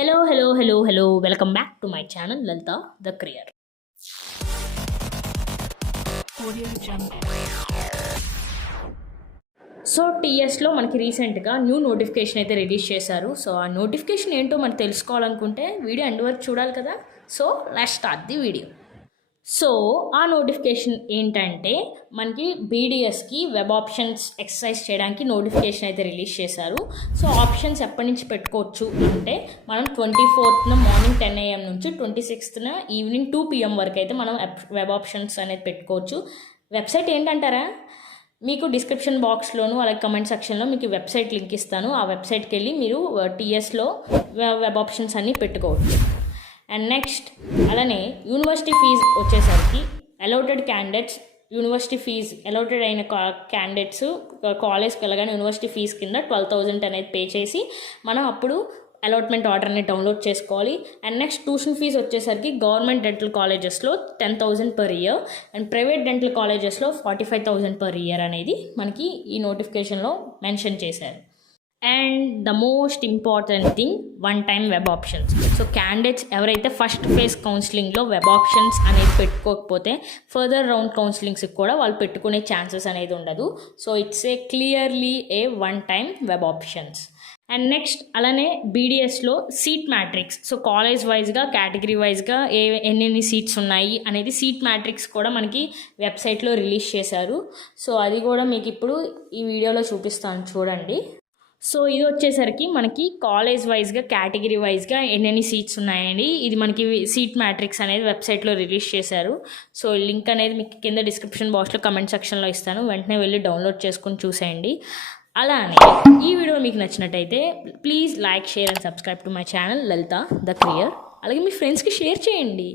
Hello. Welcome back to my channel, Lalita the Career. So టీఎస్లో మనకి రీసెంట్గా new notification అయితే రిలీజ్ చేశారు. సో ఆ నోటిఫికేషన్ ఏంటో మనం తెలుసుకోవాలనుకుంటే వీడియో ఎండ్ వరకు చూడాలి కదా. So let's start the video. So ఆ నోటిఫికేషన్ ఏంటంటే మనకి బీడీఎస్కి వెబ్ ఆప్షన్స్ ఎక్సర్సైజ్ చేయడానికి నోటిఫికేషన్ అయితే రిలీజ్ చేశారు. సో ఆప్షన్స్ ఎప్పటి నుంచి పెట్టుకోవచ్చు అంటే మనం 24th మార్నింగ్ 10 AM నుంచి 26th ఈవినింగ్ 2 PM వరకు అయితే మనం వెబ్ ఆప్షన్స్ అనేది పెట్టుకోవచ్చు. వెబ్సైట్ ఏంటంటారా, మీకు డిస్క్రిప్షన్ బాక్స్లోను అలాగే కమెంట్ సెక్షన్లో మీకు వెబ్సైట్ లింక్ ఇస్తాను. ఆ వెబ్సైట్కి వెళ్ళి మీరు టీఎస్లో వెబ్ ఆప్షన్స్ అన్నీ పెట్టుకోవచ్చు. అండ్ నెక్స్ట్ అలానే యూనివర్సిటీ ఫీజు వచ్చేసరికి allotted candidates university fee allotted అయిన క్యాండిడేట్స్ కాలేజ్కి వెళ్ళగానే యూనివర్సిటీ ఫీజు కింద 12,000 అనేది పే చేసి మనం అప్పుడు అలాట్మెంట్ ఆర్డర్ని డౌన్లోడ్ చేసుకోవాలి. అండ్ నెక్స్ట్ ట్యూషన్ ఫీజు వచ్చేసరికి గవర్నమెంట్ డెంటల్ కాలేజెస్లో 10,000 per year and private dental కాలేజెస్లో 45,000 per year అనేది మనకి ఈ నోటిఫికేషన్లో మెన్షన్ చేశారు. And the most important thing, one time web options. So candidates ఎవరైతే ఫస్ట్ ఫేజ్ కౌన్సిలింగ్లో వెబ్ ఆప్షన్స్ అనేది పెట్టుకోకపోతే ఫర్దర్ రౌండ్ కౌన్సిలింగ్స్కి కూడా వాళ్ళు పెట్టుకునే ఛాన్సెస్ అనేది ఉండదు. So it's clearly A one time web options. And next అలానే బీడీఎస్లో సీట్ మ్యాట్రిక్స్, సో కాలేజ్ వైజ్గా కేటగిరీ వైజ్గా ఎన్ని సీట్స్ ఉన్నాయి అనేది సీట్ మ్యాట్రిక్స్ కూడా మనకి వెబ్సైట్లో రిలీజ్ చేశారు. సో అది కూడా మీకు ఇప్పుడు ఈ వీడియోలో చూపిస్తాను చూడండి. సో ఇది వచ్చేసరికి మనకి కాలేజ్ వైజ్గా కేటగిరీ వైజ్గా ఎన్ని సీట్స్ ఉన్నాయండి. ఇది మనకి సీట్ మ్యాట్రిక్స్ అనేది వెబ్సైట్లో రిలీజ్ చేశారు. సో లింక్ అనేది మీకు కింద డిస్క్రిప్షన్ బాక్స్లో కమెంట్ సెక్షన్లో ఇస్తాను, వెంటనే వెళ్ళి డౌన్లోడ్ చేసుకుని చూసేయండి. అలానే ఈ వీడియో మీకు నచ్చినట్టయితే please like, share and subscribe to my channel Lalita the career. అలాగే మీ ఫ్రెండ్స్కి షేర్ చేయండి.